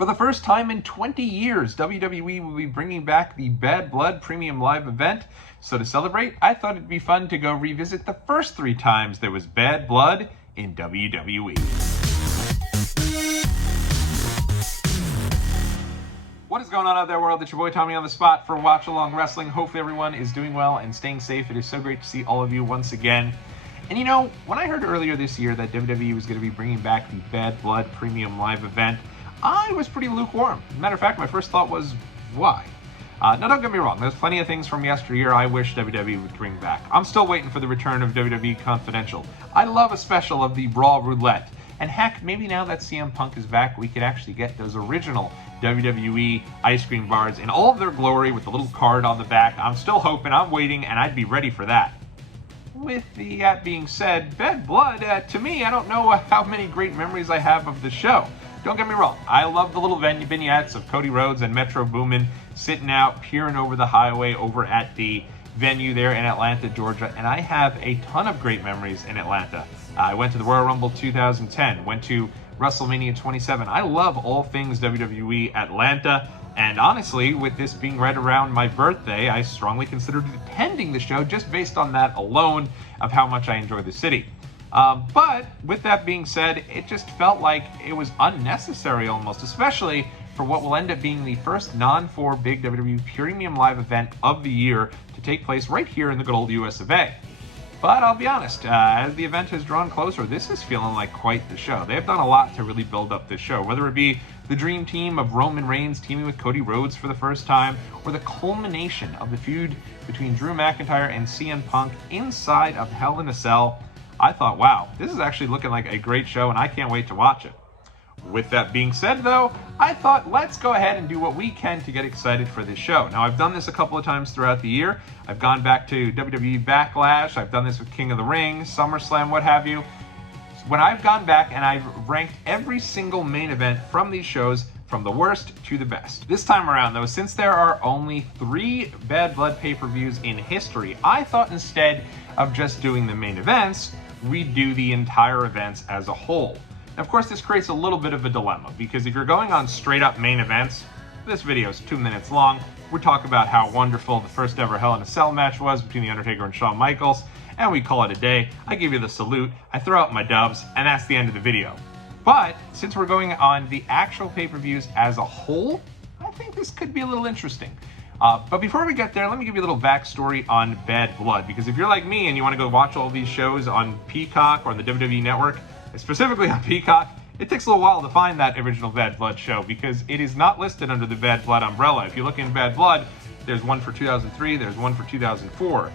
For the first time in 20 years, WWE will be bringing back the Bad Blood Premium Live event. So to celebrate, I thought it'd be fun to go revisit the first 3 times there was Bad Blood in WWE. What is going on out there, world? It's your boy Tommy on the spot for Watch Along Wrestling. Hopefully everyone is doing well and staying safe. It is so great to see all of you once again. And you know, when I heard earlier this year that WWE was going to be bringing back the Bad Blood Premium Live event, I was pretty lukewarm. Matter of fact, my first thought was, why? Now, don't get me wrong. There's plenty of things from yesteryear I wish WWE would bring back. I'm still waiting for the return of WWE Confidential. I love a special of the Raw Roulette. And heck, maybe now that CM Punk is back, we could actually get those original WWE ice cream bars in all of their glory with the little card on the back. I'm still hoping, I'm waiting, and I'd be ready for that. With that being said, Bad Blood, to me, I don't know how many great memories I have of the show. Don't get me wrong, I love the little vignettes of Cody Rhodes and Metro Boomin sitting out, peering over the highway over at the venue there in Atlanta, Georgia, and I have a ton of great memories in Atlanta. I went to the Royal Rumble 2010, went to WrestleMania 27. I love all things WWE Atlanta, and honestly, with this being right around my birthday, I strongly considered attending the show just based on that alone of how much I enjoy the city. But with that being said, it just felt like it was unnecessary almost, especially for what will end up being the first non-4 big WWE Premium Live event of the year to take place right here in the good old US of A. But I'll be honest, as the event has drawn closer, this is feeling like quite the show. They've done a lot to really build up this show, whether it be the dream team of Roman Reigns teaming with Cody Rhodes for the first time, or the culmination of the feud between Drew McIntyre and CM Punk inside of Hell in a Cell. I thought, wow, this is actually looking like a great show, and I can't wait to watch it. With that being said, though, I thought let's go ahead and do what we can to get excited for this show. Now, I've done this a couple of times throughout the year. I've gone back to WWE Backlash. I've done this with King of the Ring, SummerSlam, what have you. When I've gone back and I've ranked every single main event from these shows from the worst to the best. This time around, though, since there are only 3 Bad Blood pay-per-views in history, I thought instead of just doing the main events, we'd do the entire events as a whole. Of course, this creates a little bit of a dilemma, because if you're going on straight up main events, this video is 2 minutes long. We talk about how wonderful the first ever Hell in a Cell match was between The Undertaker and Shawn Michaels, and we call it a day. I give you the salute, I throw out my dubs, and that's the end of the video. But since we're going on the actual pay-per-views as a whole, I think this could be a little interesting. But before we get there, let me give you a little backstory on Bad Blood, because if you're like me and you want to go watch all these shows on Peacock or on the WWE Network, specifically on Peacock, it takes a little while to find that original Bad Blood show because it is not listed under the Bad Blood umbrella. If you look in Bad Blood, there's one for 2003, there's one for 2004.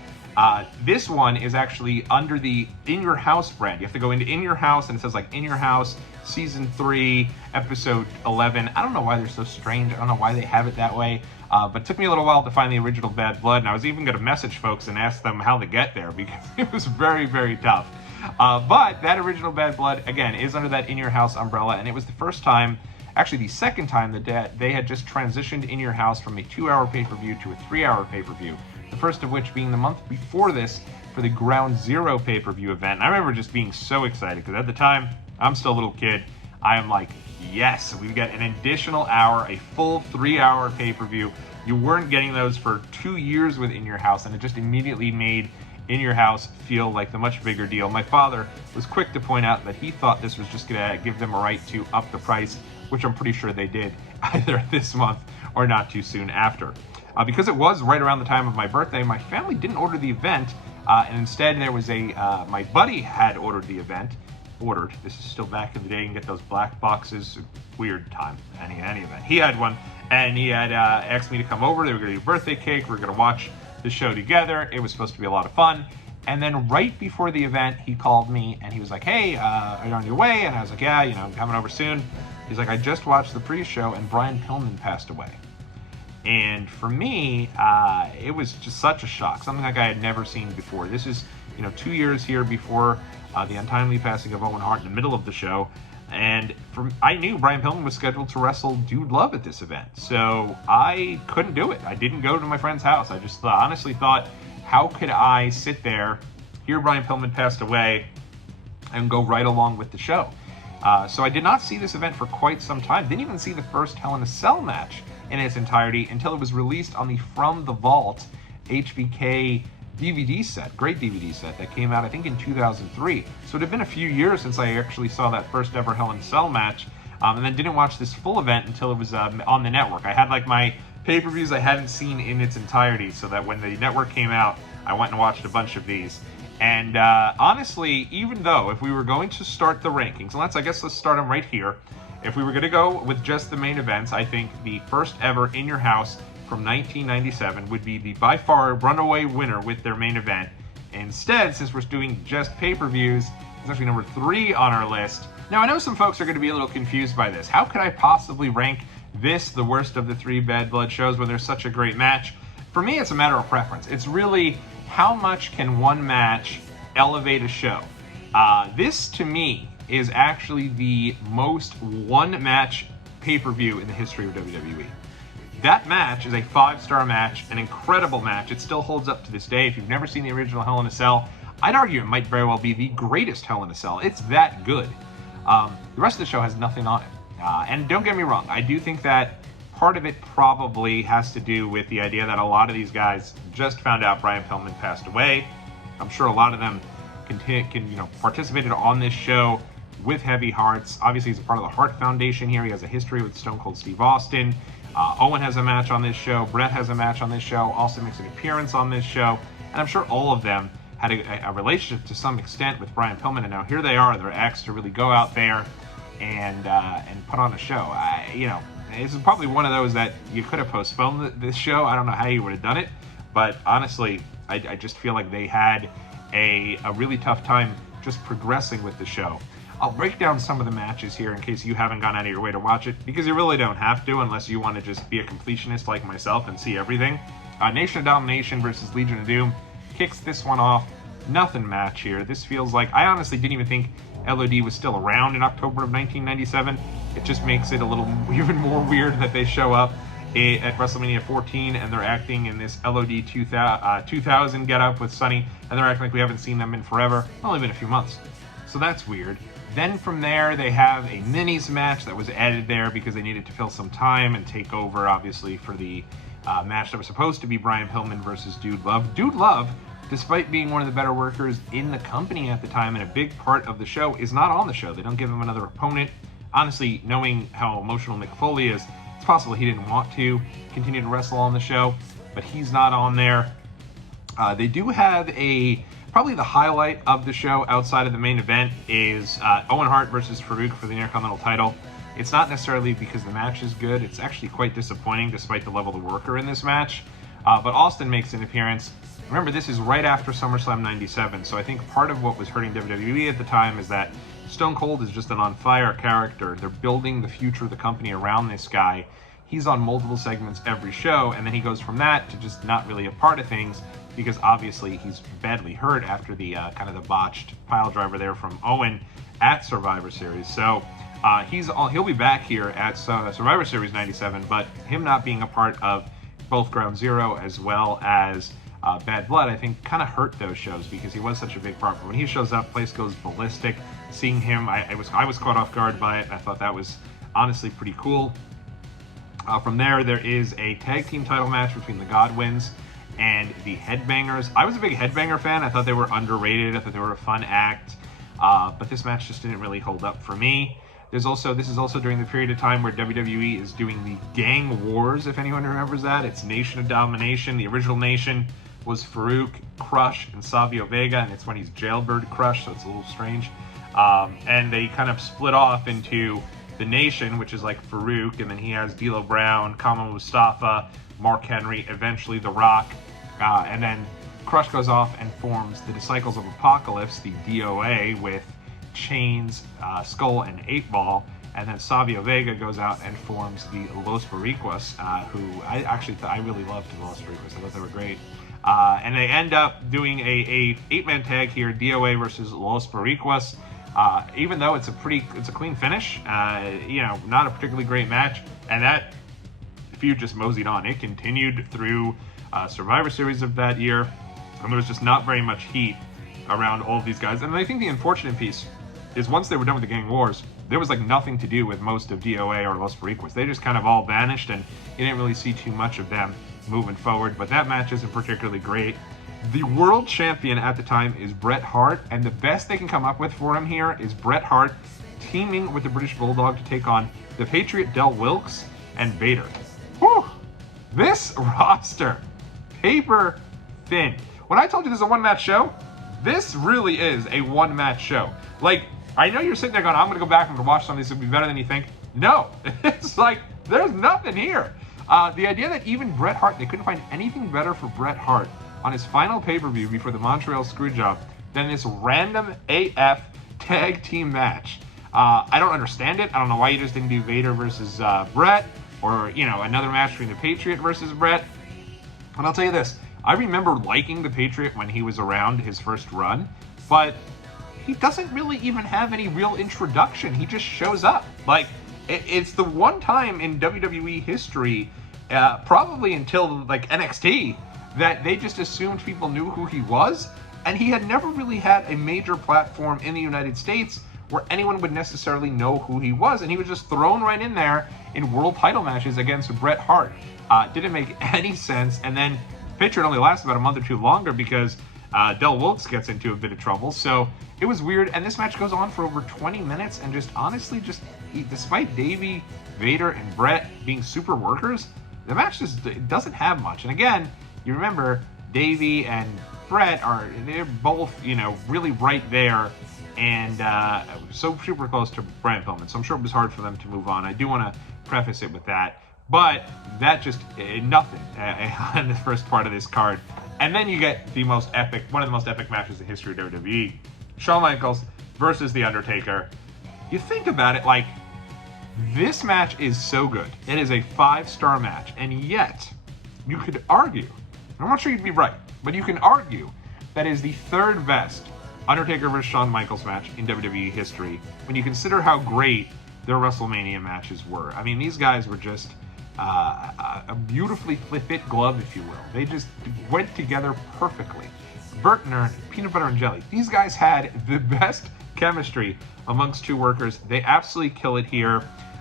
This one is actually under the In Your House brand. You have to go into In Your House, and it says like In Your House, Season 3, Episode 11. I don't know why they're so strange. I don't know why they have it that way. But it took me a little while to find the original Bad Blood, and I was even going to message folks and ask them how to get there because it was very, very tough. But that original Bad Blood, again, is under that In Your House umbrella, and it was the first time, actually the second time, that they had just transitioned In Your House from a 2-hour pay-per-view to a 3-hour pay-per-view. The first of which being the month before this for the Ground Zero pay-per-view event. And I remember just being so excited because at the time, I'm still a little kid. I am like, yes, we get an additional hour, a full 3-hour pay-per-view. You weren't getting those for 2 years with In Your House, and it just immediately made In Your House feel like the much bigger deal. My father was quick to point out that he thought this was just going to give them a right to up the price, which I'm pretty sure they did either this month or not too soon after. Because it was right around the time of my birthday, my family didn't order the event, and instead there was my buddy had ordered the event. This is still back in the day, you can get those black boxes, weird time, any event. He had one, and he had asked me to come over. They were going to do birthday cake, we were going to watch the show together. It was supposed to be a lot of fun. And then right before the event, he called me and he was like, hey, are you on your way? And I was like, yeah, I'm coming over soon. He's like, I just watched the pre-show and Brian Pillman passed away. And for me, it was just such a shock, something like I had never seen before. This is, 2 years here before the untimely passing of Owen Hart in the middle of the show. And I knew Brian Pillman was scheduled to wrestle Dude Love at this event. So I couldn't do it. I didn't go to my friend's house. I just honestly thought, how could I sit there, hear Brian Pillman passed away, and go right along with the show? So I did not see this event for quite some time. Didn't even see the first Hell in a Cell match in its entirety until it was released on the From the Vault HBK DVD set, great DVD set that came out, I think, in 2003. So it had been a few years since I actually saw that first ever Hell in a Cell match, and then didn't watch this full event until it was on the network. I had like my pay-per-views I hadn't seen in its entirety, so that when the network came out, I went and watched a bunch of these. And honestly, even though if we were going to start the rankings, and let's start them right here. If we were going to go with just the main events, I think the first ever In Your House from 1997 would be the by far runaway winner with their main event. Instead, since we're doing just pay-per-views, it's actually number 3 on our list. Now, I know some folks are going to be a little confused by this. How could I possibly rank this the worst of the 3 Bad Blood shows when there's such a great match? For me, it's a matter of preference. It's really how much can one match elevate a show. This, to me, is actually the most one-match pay-per-view in the history of WWE. That match is a 5-star match, an incredible match. It still holds up to this day. If you've never seen the original Hell in a Cell, I'd argue it might very well be the greatest Hell in a Cell. It's that good. The rest of the show has nothing on it. And don't get me wrong, I do think that part of it probably has to do with the idea that a lot of these guys just found out Brian Pillman passed away. I'm sure a lot of them participated on this show with heavy hearts. Obviously, he's a part of the Hart Foundation here. He has a history with Stone Cold Steve Austin. Owen has a match on this show. Brett has a match on this show. Austin makes an appearance on this show. And I'm sure all of them had a relationship to some extent with Brian Pillman. And now here they are, they're asked to really go out there and put on a show. This is probably one of those that you could have postponed this show. I don't know how you would have done it. But honestly, I just feel like they had a really tough time just progressing with the show. I'll break down some of the matches here in case you haven't gone out of your way to watch it, because you really don't have to unless you want to just be a completionist like myself and see everything. Nation of Domination versus Legion of Doom kicks this one off. Nothing match here. This feels like, I honestly didn't even think LOD was still around in October of 1997. It just makes it a little even more weird that they show up at WrestleMania 14 and they're acting in this LOD 2000 getup with Sunny, and they're acting like we haven't seen them in forever. Only been a few months. So that's weird. Then from there, they have a minis match that was added there because they needed to fill some time and take over, obviously, for the match that was supposed to be Brian Pillman versus Dude Love. Dude Love, despite being one of the better workers in the company at the time and a big part of the show, is not on the show. They don't give him another opponent. Honestly, knowing how emotional Mick Foley is, it's possible he didn't want to continue to wrestle on the show, but he's not on there. They do have probably the highlight of the show outside of the main event is Owen Hart versus Farouk for the Intercontinental title. It's not necessarily because the match is good. It's actually quite disappointing despite the level of worker in this match. But Austin makes an appearance. Remember, this is right after SummerSlam 97, so I think part of what was hurting WWE at the time is that Stone Cold is just an on-fire character. They're building the future of the company around this guy. He's on multiple segments every show, and then he goes from that to just not really a part of things, because obviously he's badly hurt after the kind of the botched pile driver there from Owen at Survivor Series. So he'll be back here at Survivor Series 97, but him not being a part of both Ground Zero as well as Bad Blood, I think kind of hurt those shows because he was such a big part. But when he shows up, place goes ballistic. Seeing him, I was caught off guard by it. I thought that was honestly pretty cool. From there is a tag team title match between the Godwins and the Headbangers. I was a big Headbanger fan. I thought they were underrated. I thought they were a fun act. But this match just didn't really hold up for me. This is also during the period of time where WWE is doing the Gang Wars, if anyone remembers that. It's Nation of Domination. The original Nation was Farouk, Crush, and Savio Vega, and it's when he's Jailbird Crush, so it's a little strange. And they kind of split off into the Nation, which is like Farouk, and then he has D'Lo Brown, Kama Mustafa, Mark Henry, eventually The Rock, and then Crush goes off and forms the Disciples of Apocalypse, the DOA, with Chains, Skull, and 8-Ball, and then Savio Vega goes out and forms the Los Boricuas, who I really loved the Los Boricuas. I thought they were great. And they end up doing a 8-man tag here, DOA versus Los Boricuas. Even though it's a clean finish, not a particularly great match, and that feud just moseyed on. It continued through Survivor Series of that year, and there was just not very much heat around all of these guys. And I think the unfortunate piece is once they were done with the Gang Wars, there was like nothing to do with most of DOA or Los Boricuas. They just kind of all vanished, and you didn't really see too much of them moving forward. But that match isn't particularly great. The world champion at the time is Bret Hart, and the best they can come up with for him here is Bret Hart teaming with the British Bulldog to take on the Patriot Del Wilkes and Vader. Whew! This roster, paper thin. When I told you this is a one-match show, this really is a one-match show. Like, I know you're sitting there going, I'm going to go back and watch some of these, it'll be better than you think. No, it's like, there's nothing here. The idea that even Bret Hart, they couldn't find anything better for Bret Hart on his final pay-per-view before the Montreal Screwjob than this random AF tag team match. I don't understand it. I don't know why you just didn't do Vader versus Bret, or, you know, another match between the Patriot versus Bret. And I'll tell you this, I remember liking the Patriot when he was around his first run, but he doesn't really even have any real introduction. He just shows up. Like, it's the one time in WWE history, probably until like NXT, that they just assumed people knew who he was, and he had never really had a major platform in the United States where anyone would necessarily know who he was, and he was just thrown right in there in world title matches against Bret Hart. Didn't make any sense, and then Patriot only lasted about a month or two longer because Del Wilkes gets into a bit of trouble, so it was weird, and this match goes on for over 20 minutes, and just honestly, despite Davey, Vader, and Bret being super workers, the match just doesn't have much. And again, you remember, Davey and Bret they're both, you know, really right there, and so super close to Brian Pillman, so I'm sure it was hard for them to move on. I do want to preface it with that, but that just nothing on the first part of this card. And then you get one of the most epic matches in the history of WWE, Shawn Michaels versus The Undertaker. You think about it, like, this match is so good. It is a 5-star match, and yet you could argue, I'm not sure you'd be right, but you can argue that is the third best Undertaker versus Shawn Michaels match in WWE history when you consider how great their WrestleMania matches were. I mean, these guys were just a beautifully fit glove, if you will. They just went together perfectly. Bert and Ernie, peanut butter and jelly. These guys had the best chemistry amongst two workers. They absolutely kill it here.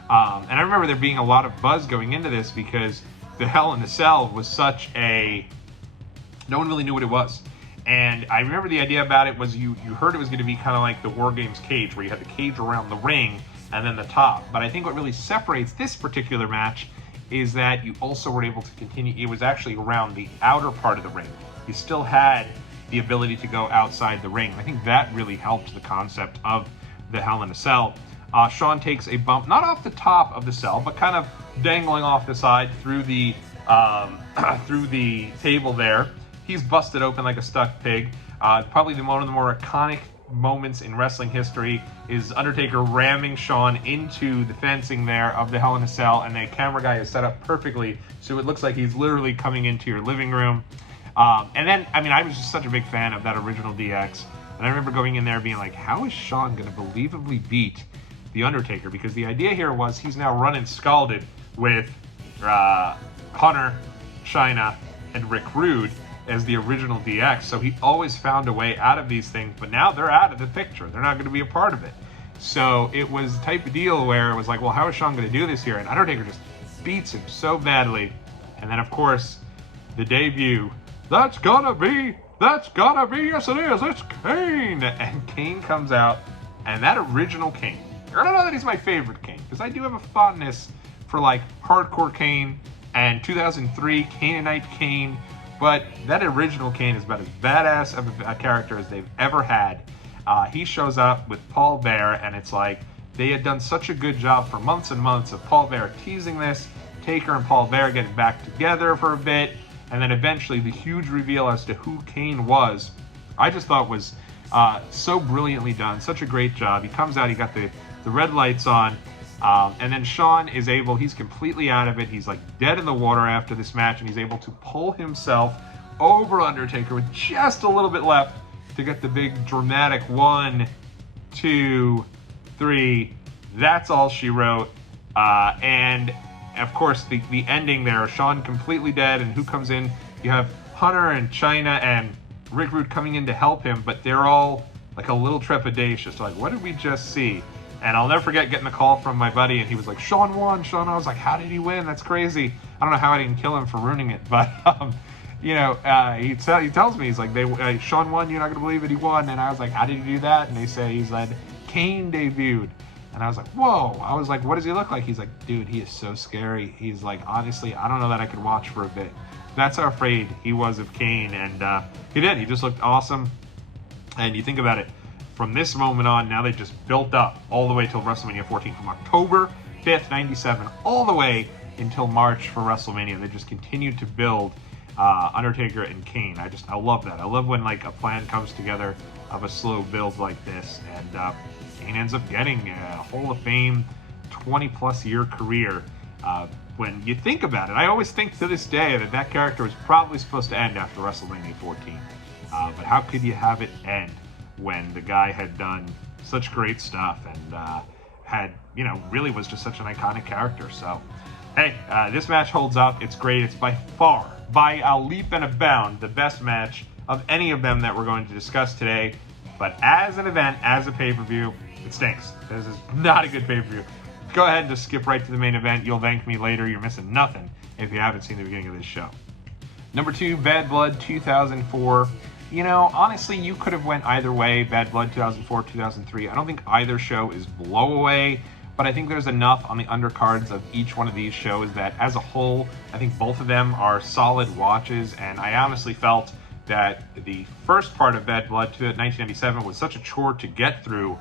And I remember there being a lot of buzz going into this because the Hell in a Cell was such a... no one really knew what it was. And I remember the idea about it was you heard it was going to be kind of like the War Games cage, where you had the cage around the ring and then the top. But I think what really separates this particular match is that you also were able to continue. It was actually around the outer part of the ring. You still had the ability to go outside the ring. I think that really helped the concept of the Hell in a Cell. Shawn takes a bump, not off the top of the cell, but kind of dangling off the side through the table there. He's busted open like a stuck pig. Probably one of the more iconic moments in wrestling history is Undertaker ramming Shawn into the fencing there of the Hell in a Cell, and the camera guy is set up perfectly so it looks like he's literally coming into your living room. And then, I mean, I was just such a big fan of that original DX, and I remember going in there being like, how is Shawn going to believably beat The Undertaker? Because the idea here was he's now running scalded with Hunter, Chyna, and Rick Rude as the original DX, so he always found a way out of these things, but now they're out of the picture. They're not going to be a part of it. So it was the type of deal where it was like, well, how is Shawn going to do this here? And Undertaker just beats him so badly. And then, of course, the debut, that's gotta be, yes it is, it's Kane! And Kane comes out, and that original Kane, I don't know that he's my favorite Kane, because I do have a fondness for, like, Hardcore Kane and 2003 Canaanite Kane, but that original Kane is about as badass of a character as they've ever had. He shows up with Paul Bear, and it's like they had done such a good job for months and months of Paul Bear teasing this, Taker and Paul Bear getting back together for a bit, and then eventually the huge reveal as to who Kane was, I just thought was so brilliantly done. Such a great job. He comes out, he got the red lights on, and then Shawn is able, he's completely out of it. He's like dead in the water after this match, and he's able to pull himself over Undertaker with just a little bit left to get the big dramatic 1, 2, 3. That's all she wrote. And of course, the ending there, Shawn completely dead, and who comes in? You have Hunter and Chyna and Rick Rude coming in to help him, but they're all like a little trepidatious, like, what did we just see? And I'll never forget getting a call from my buddy, and he was like, Shawn won. Shawn, I was like, how did he win? That's crazy. I don't know how I didn't kill him for ruining it, but he tells me, he's like, Shawn won. You're not gonna believe it. He won. And I was like, how did he do that? And he said Kane debuted. And I was like, whoa. I was like, what does he look like? He's like, dude, he is so scary. He's like, honestly, I don't know that I could watch for a bit. That's how afraid he was of Kane, and he did. He just looked awesome. And you think about it, from this moment on, now they just built up all the way till WrestleMania 14, from October 5th, 97, all the way until March for WrestleMania. They just continued to build Undertaker and Kane. I love that. I love when like a plan comes together of a slow build like this, and Kane ends up getting a Hall of Fame 20-plus year career. When you think about it, I always think to this day that character was probably supposed to end after WrestleMania 14. But how could you have it end when the guy had done such great stuff and really was just such an iconic character? So, hey, this match holds up. It's great. It's by far, by a leap and a bound, the best match of any of them that we're going to discuss today. But as an event, as a pay-per-view, it stinks. This is not a good pay-per-view. Go ahead and just skip right to the main event. You'll thank me later. You're missing nothing if you haven't seen the beginning of this show. Number 2, Bad Blood 2004. Honestly, you could have went either way, Bad Blood 2004, 2003. I don't think either show is blowaway, but I think there's enough on the undercards of each one of these shows that as a whole, I think both of them are solid watches, and I honestly felt that the first part of Bad Blood 1997 was such a chore to get through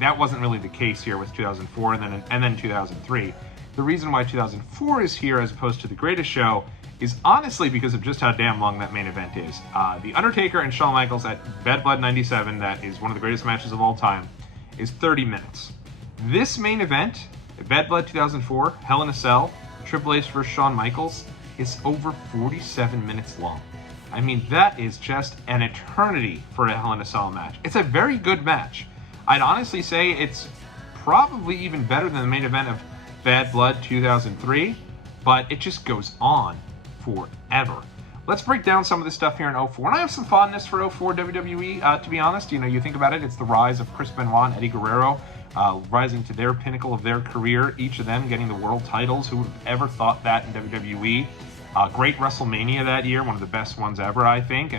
that wasn't really the case here with 2004 and then 2003. The reason why 2004 is here as opposed to the greatest show is honestly because of just how damn long that main event is. The Undertaker and Shawn Michaels at Bad Blood 97, that is one of the greatest matches of all time, is 30 minutes. This main event, Bad Blood 2004, Hell in a Cell, Triple H vs. Shawn Michaels, is over 47 minutes long. I mean, that is just an eternity for a Hell in a Cell match. It's a very good match. I'd honestly say it's probably even better than the main event of Bad Blood 2003, but it just goes on forever. Let's break down some of the stuff here in 04. And I have some fondness for 04 WWE, to be honest. You think about it, it's the rise of Chris Benoit and Eddie Guerrero, rising to their pinnacle of their career, each of them getting the world titles. Who would have ever thought that in WWE? Great WrestleMania that year, one of the best ones ever, I think,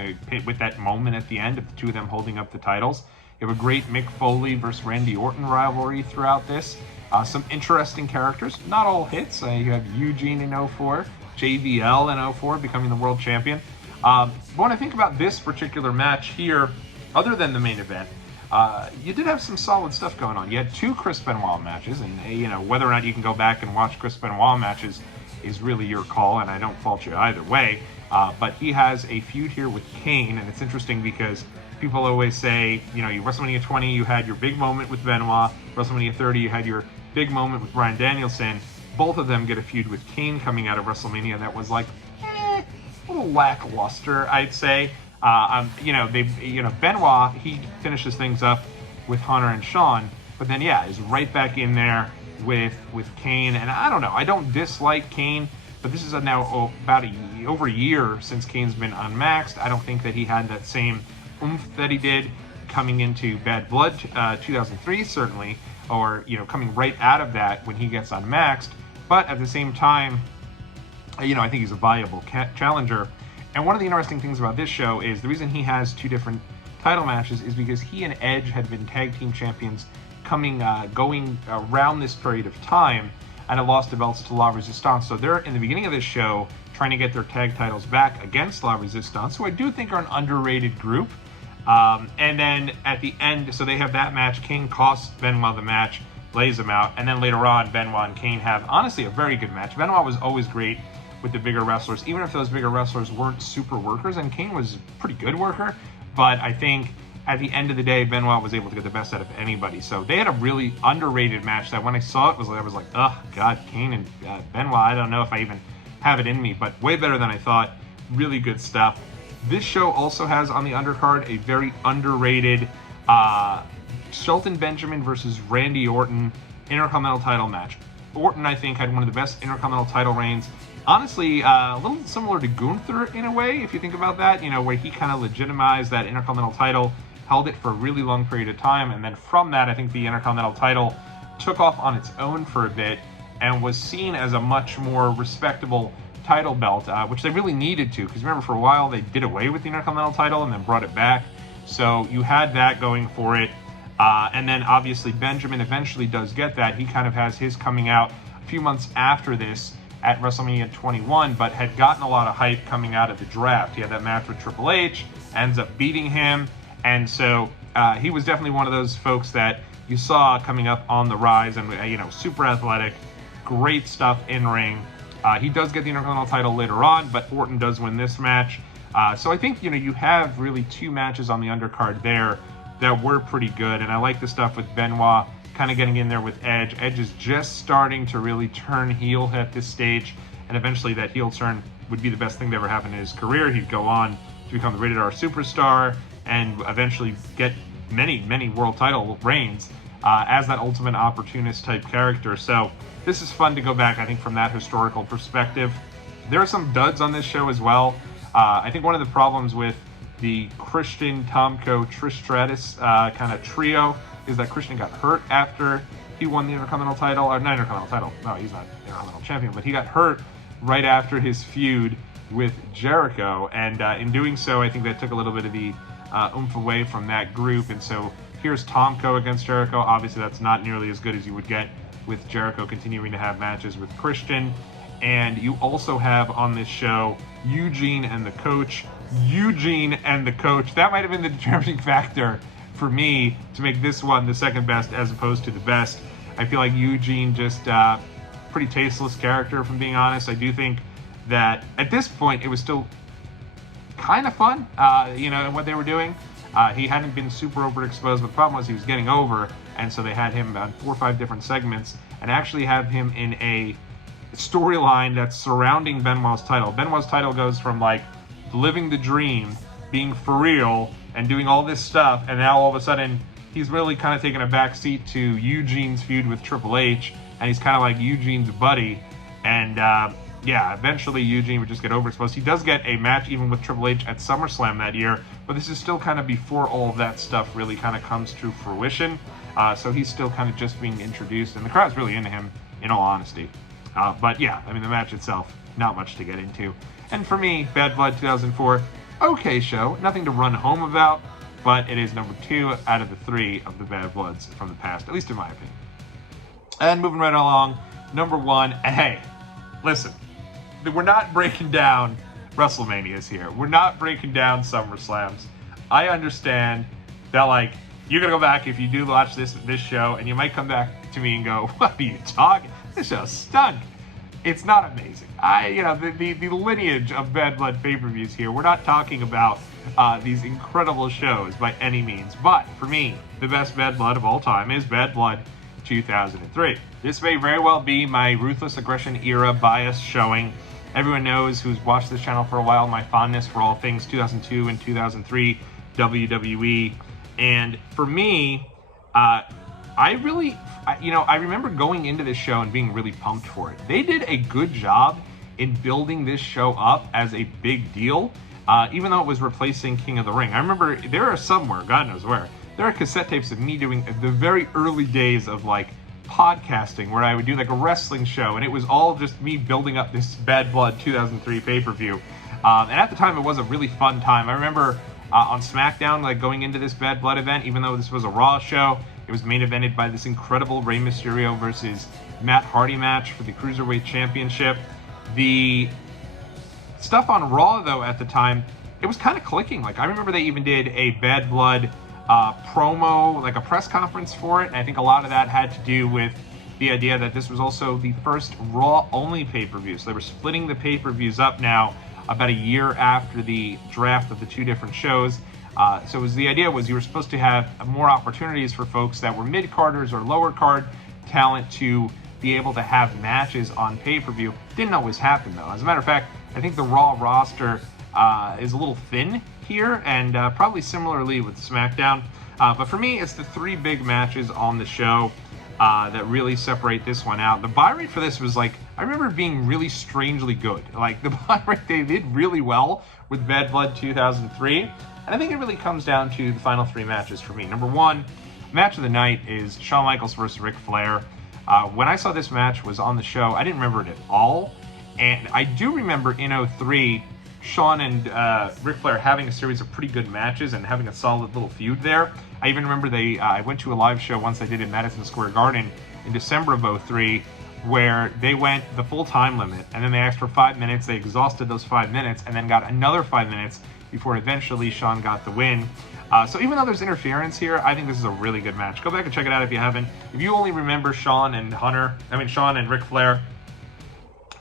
with that moment at the end of the two of them holding up the titles. You have a great Mick Foley versus Randy Orton rivalry throughout this. Some interesting characters, not all hits. You have Eugene in 04, JBL in 04 becoming the world champion. When I think about this particular match here, other than the main event, you did have some solid stuff going on. You had 2 Chris Benoit matches, and whether or not you can go back and watch Chris Benoit matches is really your call, and I don't fault you either way. But he has a feud here with Kane, and it's interesting because people always say, WrestleMania 20, you had your big moment with Benoit. WrestleMania 30, you had your big moment with Bryan Danielson. Both of them get a feud with Kane coming out of WrestleMania that was like, a little lackluster, I'd say. Benoit, he finishes things up with Hunter and Shawn, but then, is right back in there with Kane. And I don't know, I don't dislike Kane, but this is now about over a year since Kane's been unmaxed. I don't think that he had that same oomph that he did coming into Bad Blood 2003, certainly, or coming right out of that when he gets unmaxed. But at the same time, I think he's a viable challenger. And one of the interesting things about this show is the reason he has 2 different title matches is because he and Edge had been tag team champions going around this period of time, and had lost the belts to La Resistance. So they're in the beginning of this show trying to get their tag titles back against La Resistance, who I do think are an underrated group. And then at the end, so they have that match. Kane costs Benoit the match, lays him out, and then later on, Benoit and Kane have, honestly, a very good match. Benoit was always great with the bigger wrestlers, even if those bigger wrestlers weren't super workers, and Kane was a pretty good worker, but I think at the end of the day, Benoit was able to get the best out of anybody. So they had a really underrated match that when I saw it, I was like, oh, God, Kane and Benoit, I don't know if I even have it in me, but way better than I thought. Really good stuff. This show also has on the undercard a very underrated Shelton Benjamin versus Randy Orton Intercontinental title match. Orton, I think, had one of the best Intercontinental title reigns. Honestly, a little similar to Gunther in a way, if you think about that, where he kind of legitimized that Intercontinental title held it for a really long period of time, and then from that, I think the Intercontinental title took off on its own for a bit and was seen as a much more respectable title belt, which they really needed to, because remember, for a while they did away with the Intercontinental title and then brought it back. So you had that going for it. And then obviously Benjamin eventually does get that. He kind of has his coming out a few months after this at WrestleMania 21, but had gotten a lot of hype coming out of the draft. He had that match with Triple H, ends up beating him, and so he was definitely one of those folks that you saw coming up on the rise, and super athletic, great stuff in ring. He does get the Intercontinental title later on, but Orton does win this match. So I think you have really two matches on the undercard there that were pretty good, and I like the stuff with Benoit kind of getting in there with Edge. Edge is just starting to really turn heel at this stage, and eventually that heel turn would be the best thing to ever happen in his career. He'd go on to become the Rated R superstar and eventually get many world title reigns as that ultimate opportunist type character. So this is fun to go back, I think, from that historical perspective. There are some duds on this show as well. I think one of the problems with the Christian, Tomko, Trish Stratus kind of trio is that Christian got hurt after he won the Intercontinental title, or not Intercontinental title, no, he's not Intercontinental champion, but he got hurt right after his feud with Jericho, and in doing so, I think that took a little bit of the oomph away from that group, and so here's Tomko against Jericho. Obviously, that's not nearly as good as you would get with Jericho continuing to have matches with Christian, and you also have on this show Eugene and the Coach. Eugene and the Coach, that might have been the determining factor for me to make this one the second best as opposed to the best. I feel like Eugene just pretty tasteless character, if I'm being honest. I do think that at this point it was still kind of fun, what they were doing. He hadn't been super overexposed, but the problem was he was getting over, and so they had him on 4 or 5 different segments and actually have him in a storyline that's surrounding Benoit's title. Benoit's title goes from like living the dream, being for real, and doing all this stuff, and now all of a sudden he's really kind of taking a back seat to Eugene's feud with Triple H, and he's kind of like Eugene's buddy, and eventually Eugene would just get overexposed. He does get a match even with Triple H at SummerSlam that year, but this is still kind of before all of that stuff really kind of comes to fruition, so he's still kind of just being introduced, and the crowd's really into him, in all honesty. But yeah, I mean, the match itself, not much to get into. And for me, Bad Blood 2004, okay show, nothing to run home about, but it is number 2 out of the 3 of the Bad Bloods from the past, at least in my opinion. And moving right along, number 1, and hey, listen, we're not breaking down WrestleManias here. We're not breaking down SummerSlams. I understand that, like, you're going to go back if you do watch this show, and you might come back to me and go, what are you talking? This show stunk. It's not amazing. The lineage of Bad Blood pay-per-views here, we're not talking about these incredible shows by any means, but for me, the best Bad Blood of all time is Bad Blood 2003. This may very well be my Ruthless Aggression era bias showing. Everyone knows who's watched this channel for a while my fondness for all things 2002 and 2003 WWE, and for me, I remember going into this show and being really pumped for it. They did a good job in building this show up as a big deal, even though it was replacing King of the Ring. I remember there are somewhere, God knows where, there are cassette tapes of me doing the very early days of like podcasting where I would do like a wrestling show, and it was all just me building up this Bad Blood 2003 pay-per-view. And at the time, it was a really fun time. I remember on SmackDown, like going into this Bad Blood event, even though this was a Raw show, it was main evented by this incredible Rey Mysterio versus Matt Hardy match for the Cruiserweight Championship. The stuff on Raw, though, at the time, it was kind of clicking. Like, I remember they even did a Bad Blood promo, like a press conference for it, and I think a lot of that had to do with the idea that this was also the first Raw-only pay-per-view. So they were splitting the pay-per-views up now about a year after the draft of the 2 different shows. So the idea was you were supposed to have more opportunities for folks that were mid-carders or lower-card talent to be able to have matches on pay-per-view. Didn't always happen, though. As a matter of fact, I think the Raw roster is a little thin here, and probably similarly with SmackDown. But for me, it's the 3 big matches on the show that really separate this one out. The buy rate for this was like, I remember it being really strangely good. Like, the buy rate, they did really well with Bad Blood 2003. And I think it really comes down to the final three matches for me. Number one, match of the night is Shawn Michaels versus Ric Flair. When I saw this match was on the show, I didn't remember it at all. And I do remember in 03, Shawn and Ric Flair having a series of pretty good matches and having a solid little feud there. I even remember I went to a live show once they did in Madison Square Garden in December of 03, where they went the full time limit, and then they asked for 5 minutes. They exhausted those 5 minutes and then got another 5 minutes before eventually Shawn got the win. So even though there's interference here, I think this is a really good match. Go back and check it out if you haven't. If you only remember Shawn and Ric Flair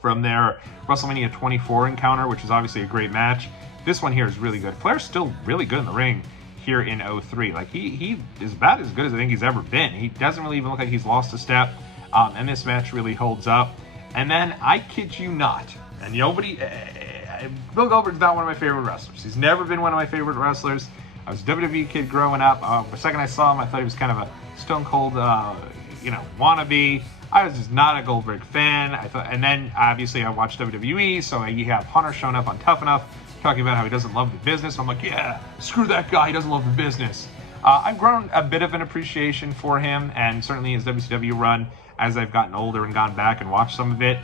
from their WrestleMania 24 encounter, which is obviously a great match, this one here is really good. Flair's still really good in the ring here in 03. Like, he is about as good as I think he's ever been. He doesn't really even look like he's lost a step, and this match really holds up. And then, I kid you not, and nobody, Bill Goldberg's not one of my favorite wrestlers. He's never been one of my favorite wrestlers. I was a WWE kid growing up. The second I saw him, I thought he was kind of a stone cold, wannabe. I was just not a Goldberg fan. And then obviously I watched WWE, so you have Hunter showing up on Tough Enough, talking about how he doesn't love the business. And I'm like, yeah, screw that guy. He doesn't love the business. I've grown a bit of an appreciation for him, and certainly his WCW run as I've gotten older and gone back and watched some of it.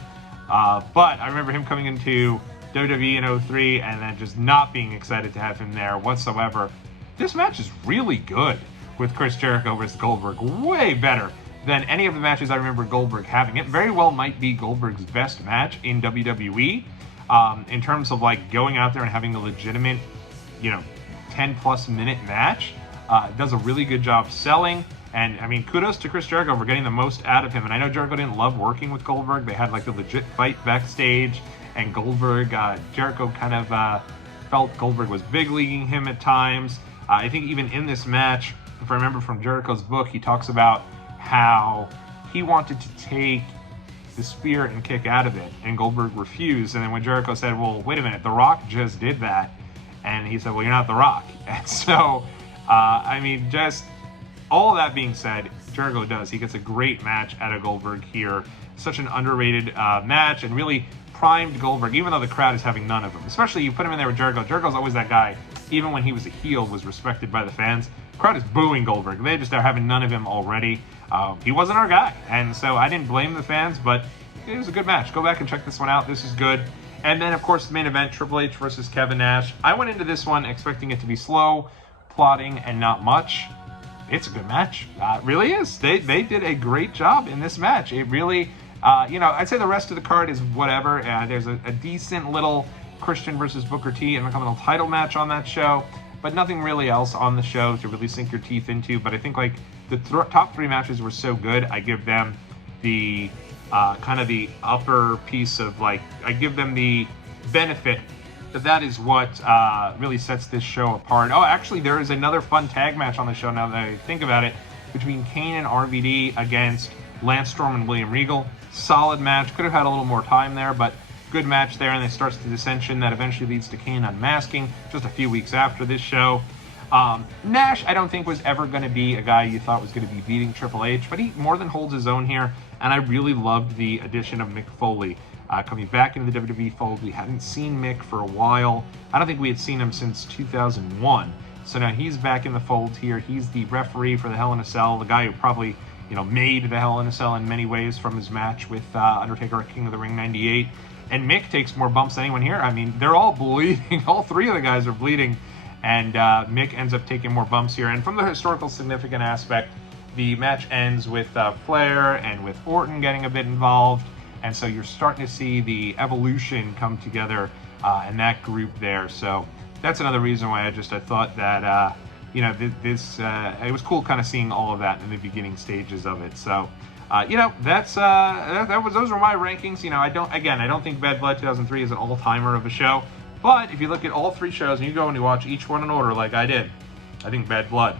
But I remember him coming into WWE in 03 and then just not being excited to have him there whatsoever. This match is really good with Chris Jericho versus Goldberg. Way better than any of the matches I remember Goldberg having. It very well might be Goldberg's best match in WWE in terms of like going out there and having a legitimate, 10-plus minute match. Does a really good job selling. And I mean, kudos to Chris Jericho for getting the most out of him. And I know Jericho didn't love working with Goldberg. They had like a legit fight backstage, and Jericho kind of felt Goldberg was big leaguing him at times. I think even in this match, if I remember from Jericho's book, he talks about how he wanted to take the spear and kick out of it, and Goldberg refused. And then when Jericho said, well, wait a minute, The Rock just did that, and he said, well, you're not The Rock. And so, just all that being said, Jericho does. He gets a great match out of Goldberg here. Such an underrated match, and really primed Goldberg, even though the crowd is having none of him. Especially you put him in there with Jericho. Jericho's always that guy, even when he was a heel, was respected by the fans. The crowd is booing Goldberg. They just are having none of him already. He wasn't our guy, and so I didn't blame the fans, but it was a good match. Go back and check this one out. This is good. And then, of course, the main event, Triple H versus Kevin Nash. I went into this one expecting it to be slow, plodding, and not much. It's a good match. It really is. They did a great job in this match. It really, I'd say the rest of the card is whatever. There's a decent little Christian versus Booker T Intercontinental title match on that show, but nothing really else on the show to really sink your teeth into. But I think like the top three matches were so good, I give them the kind of the upper piece of I give them the benefit that is what really sets this show apart. Oh, actually, there is another fun tag match on the show now that I think about it, between Kane and RVD against Lance Storm and William Regal. Solid match. Could have had a little more time there, but good match there, and it starts the dissension that eventually leads to Kane unmasking just a few weeks after this show. Nash, I don't think was ever going to be a guy you thought was going to be beating Triple H, but he more than holds his own here, and I really loved the addition of Mick Foley. Coming back into the WWE fold. We hadn't seen Mick for a while. I don't think we had seen him since 2001. So now he's back in the fold here. He's the referee for the Hell in a Cell, the guy who probably, made the Hell in a Cell in many ways from his match with Undertaker at King of the Ring 98. And Mick takes more bumps than anyone here. I mean, they're all bleeding. All three of the guys are bleeding. And Mick ends up taking more bumps here. And from the historical significant aspect, the match ends with Flair and with Orton getting a bit involved. And so you're starting to see the evolution come together in that group there. So that's another reason why I thought that, it was cool kind of seeing all of that in the beginning stages of it. So, those were my rankings. I don't think Bad Blood 2003 is an all-timer of a show. But if you look at all three shows and you go and you watch each one in order like I did, I think Bad Blood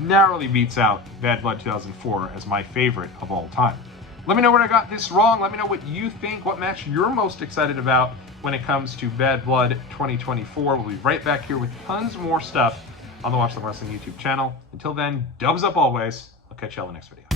narrowly beats out Bad Blood 2004 as my favorite of all time. Let me know where I got this wrong. Let me know what you think, what match you're most excited about when it comes to Bad Blood 2024. We'll be right back here with tons more stuff on the Watch the Wrestling YouTube channel. Until then, dubs up always. I'll catch you all in the next video.